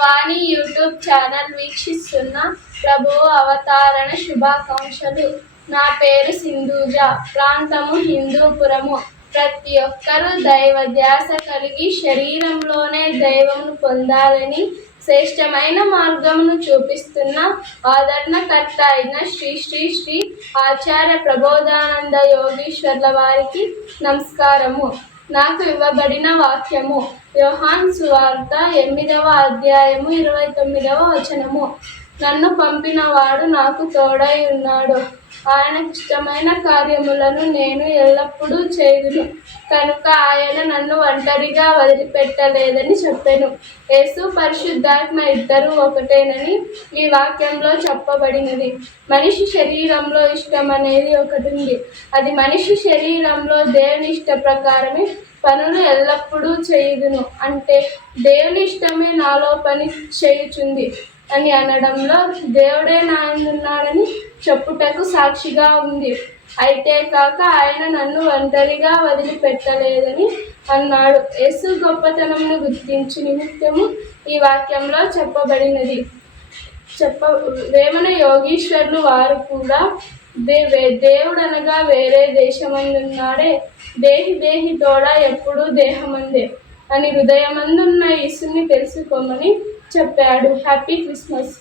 వాణి YouTube channel వీక్షిస్తున్న ప్రభు అవతారణ శుభాకాంక్షలు. నా పేరు సింధూజ, ప్రాంతము హిందూపురము. ప్రతి ఒక్కరూ దైవ ధ్యాస కలిగి శరీరంలోనే దైవమును పొందాలని శ్రేష్టమైన మార్గమును చూపిస్తున్న ఆదరణకర్త అయిన శ్రీ శ్రీ శ్రీ ఆచార్య ప్రబోధానంద యోగీశ్వర్ల వారికి నమస్కారము. నాకు ఇవ్వబడిన వాక్యము యోహాను సువార్త 8వ అధ్యాయము 29వ వచనము. నన్ను పంపిన వాడు నాకు తోడై ఉన్నాడు, ఆయనకు ఇష్టమైన కార్యములను నేను ఎల్లప్పుడూ చేయుదును, కనుక ఆయన నన్ను ఒంటరిగా వదిలిపెట్టలేదని చెప్పెను. యేసు పరిశుద్ధాత్మ ఇద్దరు ఒకటేనని ఈ వాక్యంలో చెప్పబడినది. మనిషి శరీరంలో ఇష్టం అనేది ఒకటి ఉంది. అది మనిషి శరీరంలో దేవుని ఇష్ట ప్రకారమే పనులు ఎల్లప్పుడూ చేయుదును, అంటే దేవుని ఇష్టమే నాలో పని చేయుచుంది అని అనడంలో దేవుడే నాయందున్నాడని చెప్పుటకు సాక్షిగా ఉంది. అయితే కాక ఆయన నన్ను ఒంటరిగా వదిలిపెట్టలేదని అన్నాడు. యేసు గొప్పతనమును గుర్తించి నిమిత్తము ఈ వాక్యంలో చెప్పబడినది. వేమన యోగీశ్వర్లు వారు కూడా దేవుడనగా వేరే దేశమందున్నాడే, దేహి దేహి తోడ ఎప్పుడూ దేహమందే అని హృదయమందున్న యేసుని తెలుసుకోమని చెప్పాడు. Happy Christmas.